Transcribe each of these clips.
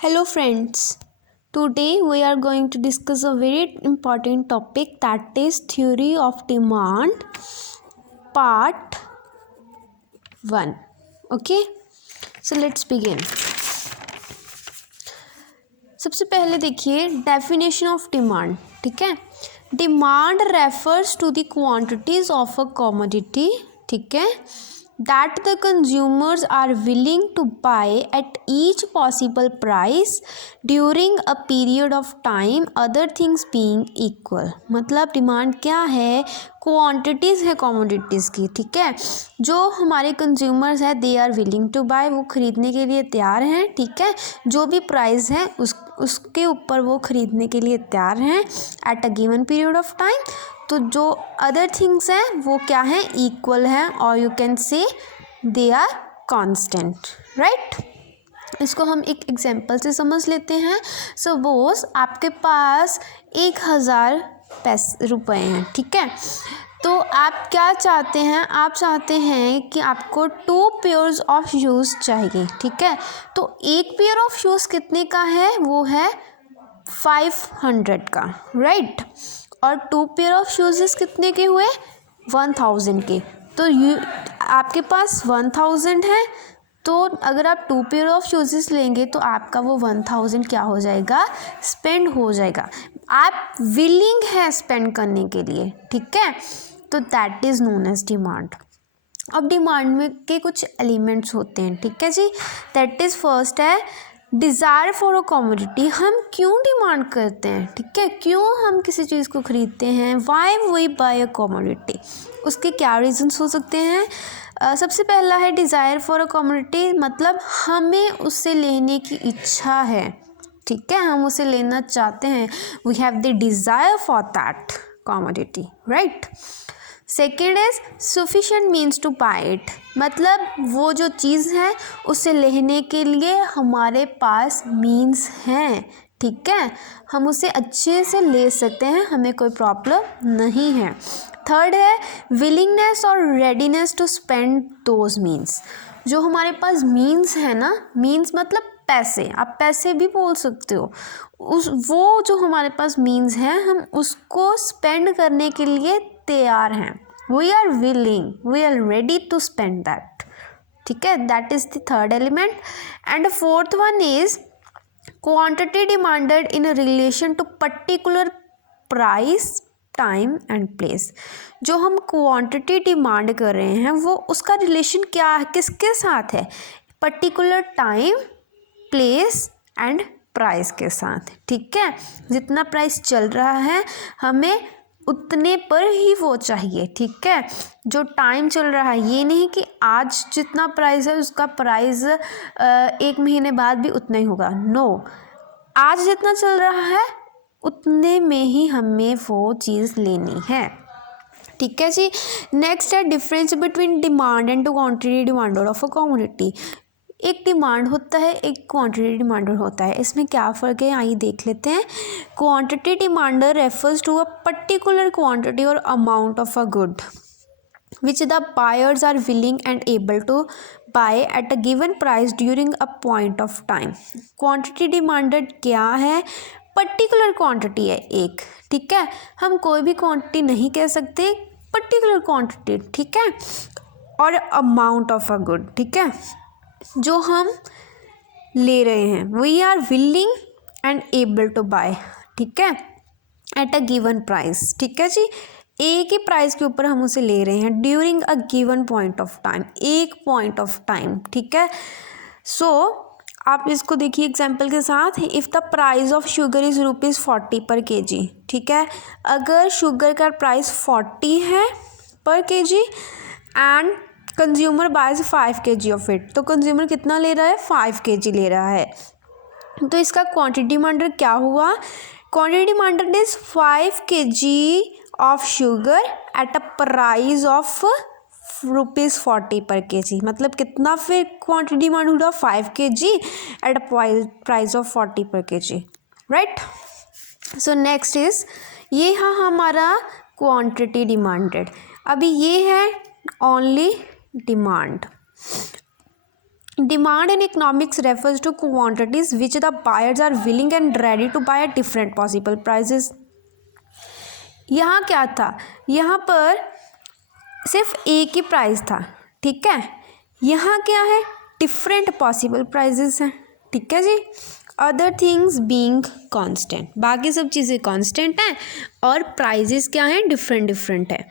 Hello friends, today we are going to discuss a very important topic, that is theory of demand part 1. Okay, so let's begin. सबसे पहले देखिए definition of demand. ठीक है, demand refers to the quantities of a commodity. ठीक है, that the consumers are willing to buy at each possible price during a period of time, other things being equal. मतलब demand क्या है, quantities है commodities की. ठीक है, जो हमारे कंज्यूमर्स है they are willing to buy, वो ख़रीदने के लिए तैयार हैं. ठीक है, जो भी प्राइस है उसके ऊपर वो ख़रीदने के लिए तैयार हैं at a given period of time. तो जो अदर थिंग्स हैं वो क्या हैं, इक्वल हैं, और you can say they are constant. Right, इसको हम एक एग्जांपल से समझ लेते हैं. सपोज आपके पास 1000 रुपये हैं. ठीक है, तो आप क्या चाहते हैं, आप चाहते हैं कि आपको 2 पेयर्स ऑफ शूज़ चाहिए. ठीक है, तो एक पेयर ऑफ शूज़ कितने का है, वो है 500 का. राइट, और 2 पेयर ऑफ शूज़ कितने के हुए, 1000 के. तो आपके पास 1000 है, तो अगर आप 2 पेयर ऑफ शूज़ लेंगे तो आपका वो 1000 क्या हो जाएगा, स्पेंड हो जाएगा. आप विलिंग है स्पेंड करने के लिए. ठीक है, तो that is known as demand. अब डिमांड में के कुछ एलिमेंट्स होते हैं. ठीक है जी, दैट इज़ फर्स्ट है डिज़ायर फॉर अ कमोडिटी. हम क्यों डिमांड करते हैं, ठीक है, क्यों हम किसी चीज़ को ख़रीदते हैं, why we buy a commodity. उसके क्या रीजंस हो सकते हैं. सबसे पहला है डिज़ायर फॉर अ कमोडिटी, मतलब हमें उससे लेने की इच्छा है. ठीक है, हम उसे लेना चाहते हैं, we have the desire for that commodity. Right, second is sufficient means to buy it, मतलब वो जो चीज़ है उसे लेने के लिए हमारे पास मीन्स हैं. ठीक है, हम उसे अच्छे से ले सकते हैं, हमें कोई प्रॉब्लम नहीं है. थर्ड है विलिंगनेस और readiness to spend those means. जो हमारे पास मीन्स है ना, मीन्स मतलब पैसे, आप पैसे भी बोल सकते हो, वो जो हमारे पास मीन्स हैं हम उसको स्पेंड करने के लिए तैयार हैं. We are willing, we are ready to spend that. ठीक है, that is the third element. And fourth one is quantity demanded in relation to particular price, time and place. जो हम क्वांटिटी डिमांड कर रहे हैं वो उसका रिलेशन क्या है, किसके साथ है, particular time, place and price के साथ. ठीक है, जितना प्राइस चल रहा है हमें उतने पर ही वो चाहिए. ठीक है, जो टाइम चल रहा है, ये नहीं कि आज जितना प्राइस है उसका प्राइस 1 महीने बाद भी उतना ही होगा. नो, आज जितना चल रहा है उतने में ही हमें वो चीज़ लेनी है. ठीक है जी. नेक्स्ट है difference between demand and quantity demander of a commodity. एक डिमांड होता है, एक क्वांटिटी डिमांडर होता है. इसमें क्या फ़र्क है, आइए देख लेते हैं. Quantity demanded refers to a particular quantity और amount of a good which the buyers are willing and able to buy at a given price during a point of time. quantity demanded क्या है, particular quantity है एक. ठीक है, हम कोई भी क्वांटिटी नहीं कह सकते, पर्टिकुलर क्वांटिटी. ठीक है, और अमाउंट ऑफ अ गुड. ठीक है, जो हम ले रहे हैं, we are willing and able to buy. ठीक है, एट अ गिवन प्राइस. ठीक है जी, एक ही प्राइस के ऊपर हम उसे ले रहे हैं during a given point of time, एक पॉइंट ऑफ टाइम. ठीक है, सो आप इसको देखिए एग्जाम्पल के साथ. If the price of sugar is ₹40 पर kg. ठीक है, अगर शुगर का प्राइस 40 है पर kg and consumer buys 5 kg of it, तो कंज्यूमर कितना ले रहा है, 5 kg ले रहा है. तो इसका क्वांटिटी डिमांडर क्या हुआ, quantity demander is 5 kg of sugar at a price of ₹40 पर kg. मतलब कितना फिर क्वांटिटी डिमांड हुआ, 5 kg at a price of 40 पर kg. Right, so next is, ये है हमारा क्वांटिटी डिमांडेड. अभी ये है only demand. Demand in economics refers to quantities which the buyers are willing and ready to buy at different possible prices. यहाँ क्या था, यहाँ पर सिर्फ एक ही प्राइस था, ठीक है. यहाँ क्या है, डिफरेंट पॉसिबल प्राइजेस हैं, ठीक है जी. अदर थिंग्स बीइंग कांस्टेंट, बाकी सब चीज़ें कांस्टेंट हैं और प्राइजेस क्या हैं, डिफरेंट डिफरेंट है,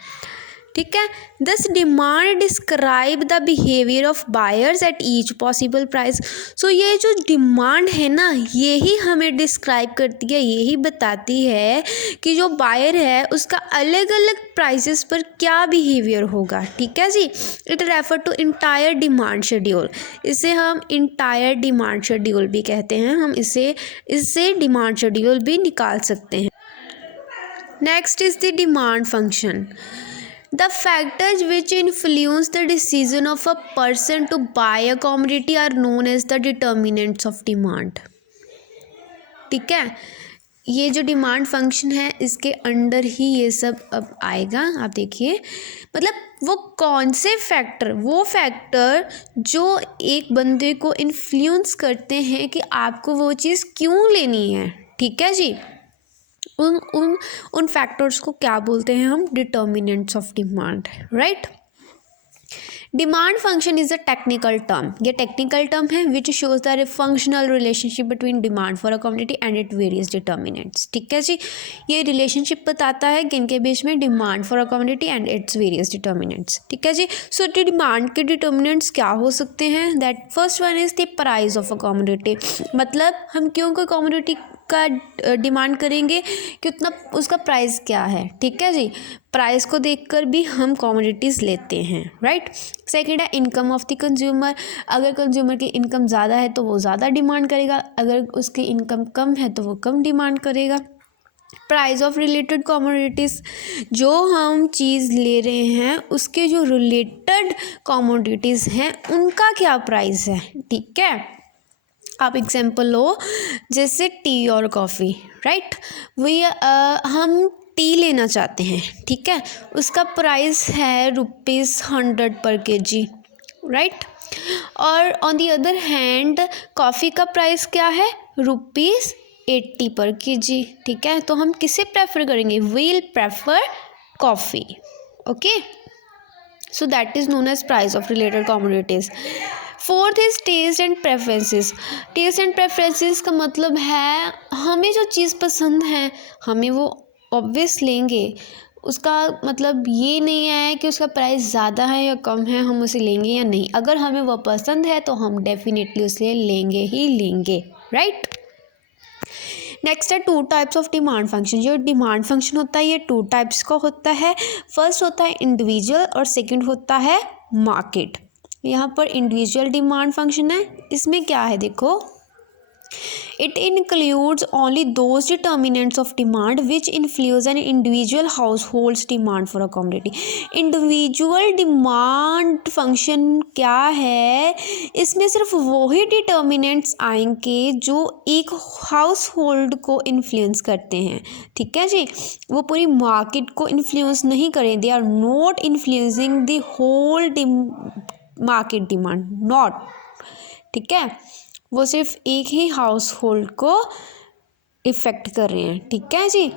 ठीक है. Thus demand describe the behaviour of buyers at each possible price. So ये जो डिमांड है ना, यही हमें डिस्क्राइब करती है, यही बताती है कि जो बायर है उसका अलग अलग प्राइसेस पर क्या बिहेवियर होगा, ठीक है जी. It refer to entire demand schedule, इसे हम इंटायर डिमांड शेड्यूल भी कहते हैं, हम इससे डिमांड शेड्यूल भी निकाल सकते हैं. Next is the demand function. The factors which influence the decision of a person to buy a commodity are known as the determinants of demand. ठीक है, ये जो डिमांड फंक्शन है इसके अंडर ही ये सब अब आएगा. आप देखिए, मतलब वो कौन से फैक्टर, वो फैक्टर जो एक बंदे को इन्फ्लुएंस करते हैं कि आपको वो चीज़ क्यों लेनी है, ठीक है जी. उन फैक्टर्स को क्या बोलते हैं हम, determinants of demand, right. Demand function is a technical term, ये टेक्निकल टर्म है which shows the functional relationship between demand for a community and it various determinants, ठीक है जी. ये रिलेशनशिप बताता है कि इनके बीच में demand for a community and its various determinants, ठीक है जी. सो डिमांड के डिटर्मिनेंट्स क्या हो सकते हैं, that first one is the price of a community. मतलब हम क्यों कोई कम्युनिटी का डिमांड करेंगे कि उतना उसका प्राइस क्या है, ठीक है जी. प्राइस को देखकर भी हम कमोडिटीज़ लेते हैं, राइट. सेकंड है इनकम ऑफ द कंज्यूमर. अगर कंज्यूमर की इनकम ज़्यादा है तो वो ज़्यादा डिमांड करेगा, अगर उसकी इनकम कम है तो वो कम डिमांड करेगा. प्राइस ऑफ रिलेटेड कमोडिटीज़, जो हम चीज़ ले रहे हैं उसके जो रिलेटेड कमोडिटीज़ हैं उनका क्या प्राइस है, ठीक है. आप एग्जाम्पल लो, जैसे टी और कॉफ़ी, राइट. हम टी लेना चाहते हैं, ठीक है, उसका प्राइस है ₹100 पर kg, राइट. और on the other hand coffee का प्राइस क्या है, ₹80 पर kg, ठीक है. तो हम किसे प्रेफर करेंगे, we'll prefer coffee, okay. So that is known as price of related commodities. Fourth is taste and preferences. Taste and preferences का मतलब है हमें जो चीज़ पसंद है हमें वो ऑब्वियस लेंगे, उसका मतलब ये नहीं है कि उसका प्राइस ज़्यादा है या कम है हम उसे लेंगे या नहीं. अगर हमें वो पसंद है तो हम डेफिनेटली उसे लेंगे ही लेंगे, राइट. नेक्स्ट है two types of demand function. जो डिमांड फंक्शन होता है ये टू टाइप्स का होता है. फर्स्ट होता है इंडिविजुअल और सेकंड होता है मार्केट. यहाँ पर इंडिविजुअल डिमांड फंक्शन है, इसमें क्या है देखो, it includes only those determinants of demand which influence an individual house holds demand for a commodity. Individual demand function क्या है, इसमें सिर्फ वही डिटर्मिनेंट्स आएंगे जो एक हाउस होल्ड को इन्फ्लुएंस करते हैं, ठीक है जी. वो पूरी मार्केट को इन्फ्लुएंस नहीं करें, they are not influencing the whole market demand, not, ठीक है. वो सिर्फ एक ही हाउस होल्ड को इफ़ेक्ट कर रहे हैं, ठीक है जी.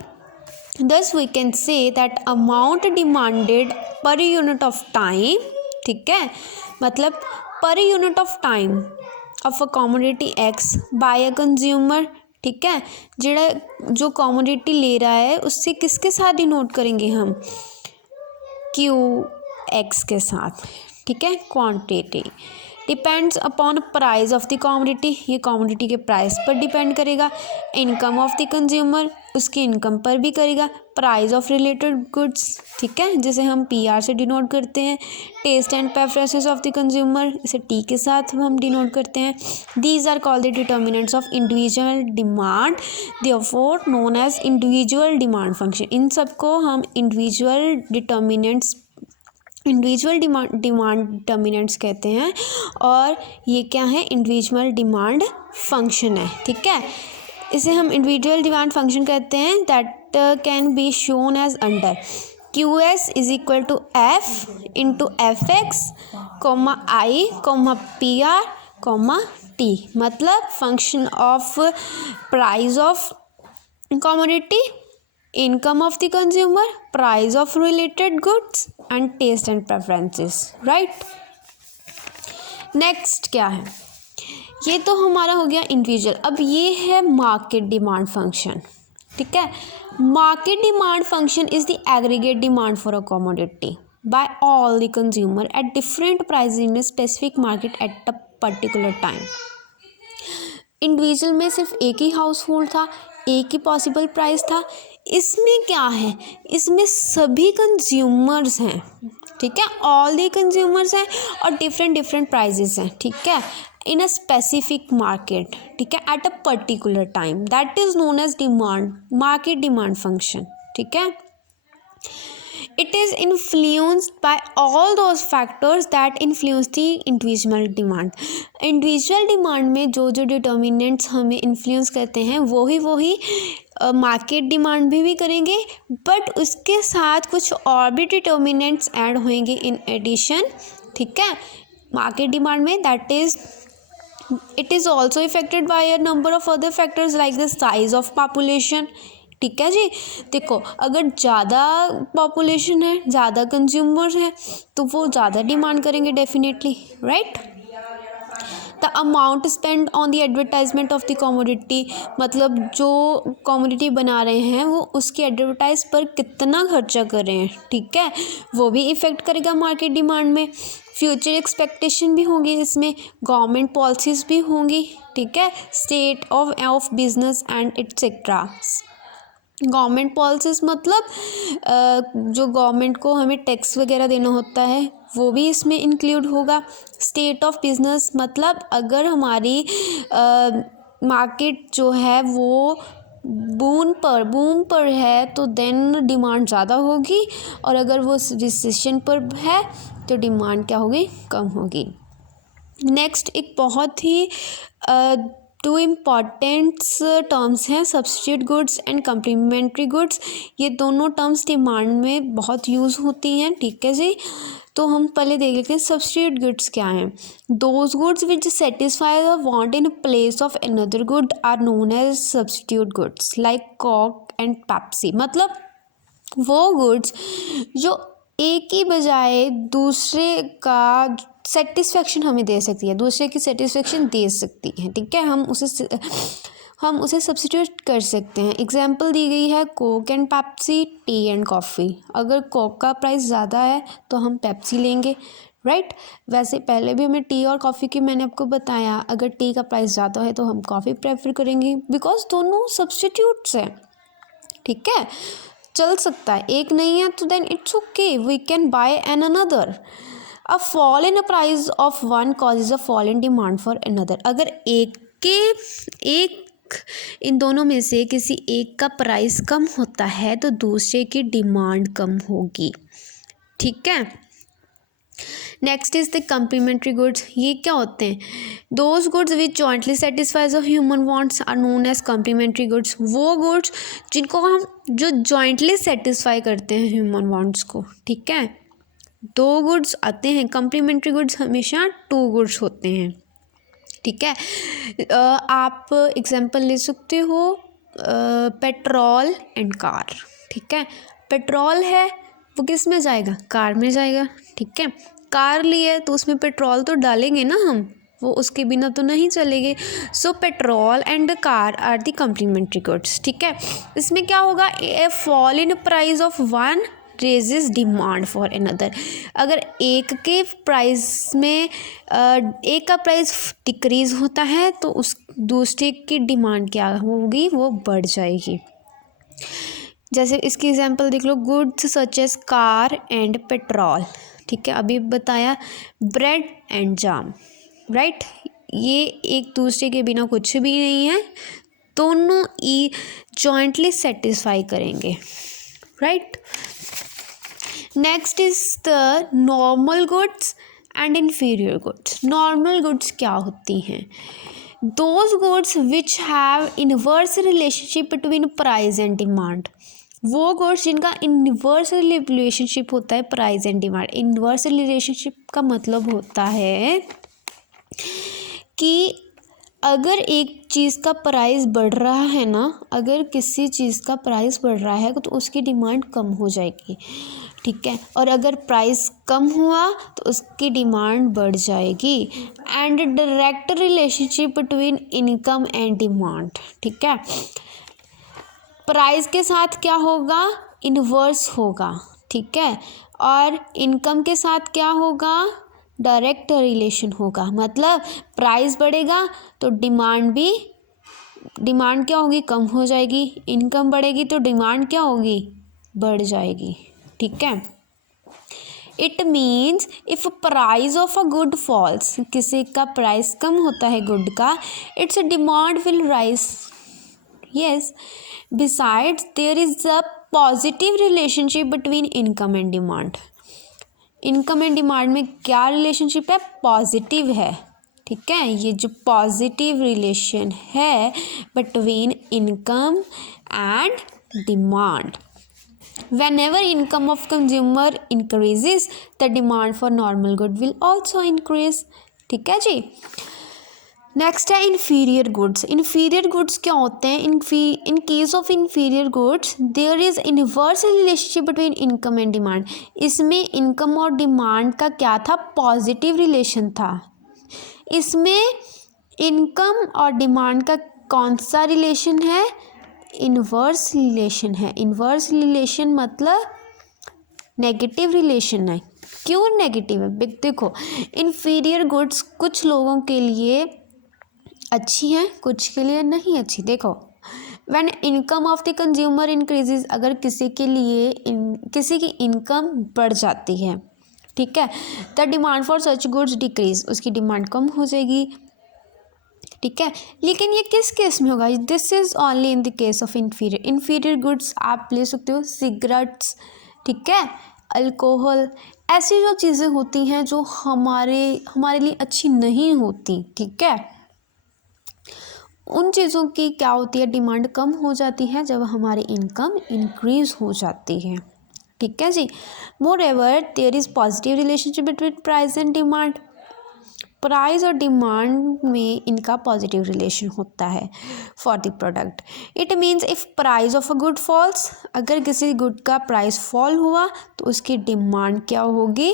Thus we can say that amount demanded per unit of time, ठीक है, मतलब per unit of time of a commodity X by a consumer, ठीक है. जो कमोडिटी ले रहा है उससे किसके साथ डिनोट करेंगे हम, QX के साथ, ठीक है. Quantity depends upon price of the commodity, ये कमोडिटी के प्राइस पर डिपेंड करेगा. इनकम ऑफ द कंज्यूमर, उसकी इनकम पर भी करेगा. प्राइस ऑफ रिलेटेड गुड्स, ठीक है, जिसे हम PR से डिनोट करते हैं. Taste and preferences of the consumer, इसे T के साथ हम डिनोट करते हैं. These are called the determinants of individual demand, therefore known as individual demand function. इन सबको हम इंडिविजुअल डिमांड डिटर्मिनेंट्स कहते हैं और ये क्या है, इंडिविजुअल डिमांड फंक्शन है, ठीक है. इसे हम इंडिविजुअल डिमांड फंक्शन कहते हैं. That can be shown as under QS is equal to F into FX, I, PR, comma T, मतलब function of price of commodity, income of the consumer, price of related goods and taste and preferences, right? Next क्या है, ये तो हमारा हो गया individual. अब ये है मार्केट डिमांड फंक्शन, ठीक है। Market demand function is the aggregate demand for a commodity by all the consumer at different price in a specific market at a particular time. Individual में सिर्फ एक ही हाउस होल्ड था, एक ही possible price था। इसमें क्या है, इसमें सभी कंज्यूमर्स हैं, ठीक है, ऑल दी कंज्यूमर्स हैं और डिफरेंट प्राइजेस हैं, ठीक है, इन अ स्पेसिफिक मार्केट, ठीक है, at a particular time. That is known as demand, market demand function, ठीक है। It is influenced by all those factors that influence the individual demand. Individual demand में जो जो डिटर्मिनेंट्स हमें इन्फ्लुएंस करते हैं वही मार्केट डिमांड भी करेंगे, बट उसके साथ कुछ और भी डिटर्मिनेंट्स ऐड होंगे इन एडिशन, ठीक है, मार्केट डिमांड में। That is it is also affected by a number of other factors like the size of population, ठीक है जी। देखो, अगर ज़्यादा पॉपुलेशन है, ज़्यादा कंज्यूमर्स हैं, तो वो ज़्यादा डिमांड करेंगे definitely, right. The amount spend on the advertisement of the commodity, मतलब जो कमोडिटी बना रहे हैं वो उसकी एडवर्टाइज पर कितना खर्चा कर रहे हैं, ठीक है, वो भी इफ़ेक्ट करेगा मार्केट डिमांड में। फ्यूचर एक्सपेक्टेशन भी होंगी इसमें, गवर्नमेंट पॉलिसीज़ भी होंगी, ठीक है, state of business and etcetera. Government policies मतलब जो गवर्नमेंट को हमें टैक्स वगैरह देना होता है वो भी इसमें इंक्लूड होगा। स्टेट ऑफ बिजनेस मतलब अगर हमारी मार्केट जो है वो बूम पर है तो देन डिमांड ज़्यादा होगी, और अगर वो रिसेशन पर है तो डिमांड क्या होगी, कम होगी। नेक्स्ट एक बहुत ही टू इम्पॉर्टेंट्स टर्म्स हैं, substitute goods and complementary goods. ये दोनों टर्म्स डिमांड में बहुत यूज़ होती हैं, ठीक है जी। तो हम पहले देख लेते हैं सब्स्टिट्यूट गुड्स क्या हैं। Those goods which satisfy the want in place of another good are known as substitute goods like Coke and Pepsi. मतलब वो गुड्स जो एक ही बजाय दूसरे का सेटिस्फेक्शन हमें दे सकती है, दूसरे की सेटिस्फेक्शन दे सकती है, ठीक है, हम उसे सब्स्टिट्यूट कर सकते हैं। एग्जाम्पल दी गई है Coke and Pepsi, T and coffee. अगर कोक का प्राइस ज़्यादा है तो हम पेप्सी लेंगे, राइट। वैसे पहले भी हमें टी और कॉफ़ी की मैंने आपको बताया, अगर टी का प्राइस ज़्यादा है तो हम कॉफ़ी प्रेफर करेंगे, बिकॉज दोनों सब्स्टिट्यूट्स हैं, ठीक है, चल सकता है, एक नहीं है तो then it's okay, we can buy an another. A fall in a price of one causes a fall in demand for another. अगर एक इन दोनों में से किसी एक का प्राइस कम होता है तो दूसरे की डिमांड कम होगी, ठीक है। Next is the complementary goods. ये क्या होते हैं, those goods which jointly satisfies of human wants are known as complementary goods. वो गुड्स जिनको हम जो जॉइंटली सेटिस्फाई करते हैं ह्यूमन वांट्स को, ठीक है। दो गुड्स आते हैं, कम्प्लीमेंट्री गुड्स हमेशा टू गुड्स होते हैं, ठीक है। आप एग्जांपल ले सकते हो पेट्रोल एंड कार, ठीक है। पेट्रोल है वो किस में जाएगा, कार में जाएगा, ठीक है। कार लिए तो उसमें पेट्रोल तो डालेंगे ना हम, वो उसके बिना तो नहीं चलेंगे। So petrol and car are the complementary goods, ठीक है। इसमें क्या होगा, a fall in price of one raises demand for another. अगर एक के प्राइस में एक का प्राइस डिक्रीज़ होता है तो उस दूसरे की डिमांड क्या होगी, वो बढ़ जाएगी। जैसे इसकी एग्जांपल देख लो, goods such as car and petrol, ठीक है। अभी बताया ब्रेड एंड जाम, राइट। ये एक दूसरे के बिना कुछ भी नहीं है, दोनों ही जॉइंटली सेटिस्फाई करेंगे, right. Next is the normal goods and inferior goods. Normal goods क्या होती हैं, those goods which have inverse relationship between price and demand. वो गुड्स जिनका इनवर्स रिलेशनशिप होता है price and demand. Inverse relationship का मतलब होता है कि अगर एक चीज़ का प्राइस बढ़ रहा है ना, अगर किसी चीज़ का प्राइस बढ़ रहा है तो उसकी डिमांड कम हो जाएगी, ठीक है, और अगर प्राइस कम हुआ तो उसकी डिमांड बढ़ जाएगी। And direct relationship between income and demand, ठीक है, प्राइस के साथ क्या होगा, इन्वर्स होगा, ठीक है, और इनकम के साथ क्या होगा, डायरेक्ट रिलेशन होगा। मतलब प्राइस बढ़ेगा तो डिमांड क्या होगी, कम हो जाएगी, इनकम बढ़ेगी तो डिमांड क्या होगी, बढ़ जाएगी, ठीक है। It means if price of a good falls, किसी का प्राइस कम होता है गुड का, its demand will rise. Yes, besides there is a positive relationship between income and demand. Income and demand में क्या रिलेशनशिप है, पॉजिटिव है, ठीक है। ये जो पॉजिटिव रिलेशन है between income and demand. Whenever income of consumer increases, the demand for normal good will also increase, ठीक है जी। नेक्स्ट है इन्फीरियर गुड्स। इन्फीरियर गुड्स क्या होते हैं, in case of inferior goods there is inverse relationship between income and demand. इसमें income और demand का क्या था, पॉजिटिव रिलेशन था। इसमें इनकम और डिमांड का कौन सा रिलेशन है, इन्वर्स रिलेशन है। इन्वर्स रिलेशन मतलब नेगेटिव रिलेशन है। क्यों नेगेटिव है, देखो इन्फीरियर गुड्स कुछ लोगों के लिए अच्छी हैं, कुछ के लिए नहीं अच्छी। देखो when income of the consumer increases, अगर किसी के लिए किसी की इनकम बढ़ जाती है, ठीक है, the demand for such goods decrease, उसकी डिमांड कम हो जाएगी, ठीक है। लेकिन ये किस केस में होगा, this is only in the case of inferior goods. आप ले सकते हो सिगरेट्स, ठीक है, अल्कोहल, ऐसी जो चीज़ें होती हैं जो हमारे लिए अच्छी नहीं होती, ठीक है, उन चीज़ों की क्या होती है, डिमांड कम हो जाती है जब हमारी इनकम इंक्रीज हो जाती है, ठीक है जी। Moreover there is positive relationship between price and demand. Price और डिमांड में इनका पॉजिटिव रिलेशन होता है for the product. It means if price of a good falls, अगर किसी गुड का प्राइस फॉल हुआ तो उसकी डिमांड क्या होगी,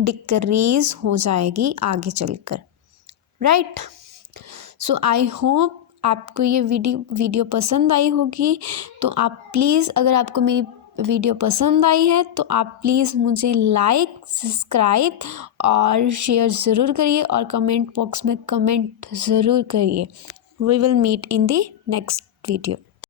डिक्रीज हो जाएगी आगे चलकर, राइट। सो आई होप आपको ये वीडियो पसंद आई होगी। तो आप प्लीज़, अगर आपको मेरी वीडियो पसंद आई है तो आप प्लीज़ मुझे लाइक, सब्सक्राइब और शेयर ज़रूर करिए और कमेंट बॉक्स में कमेंट ज़रूर करिए। We will meet in the next video.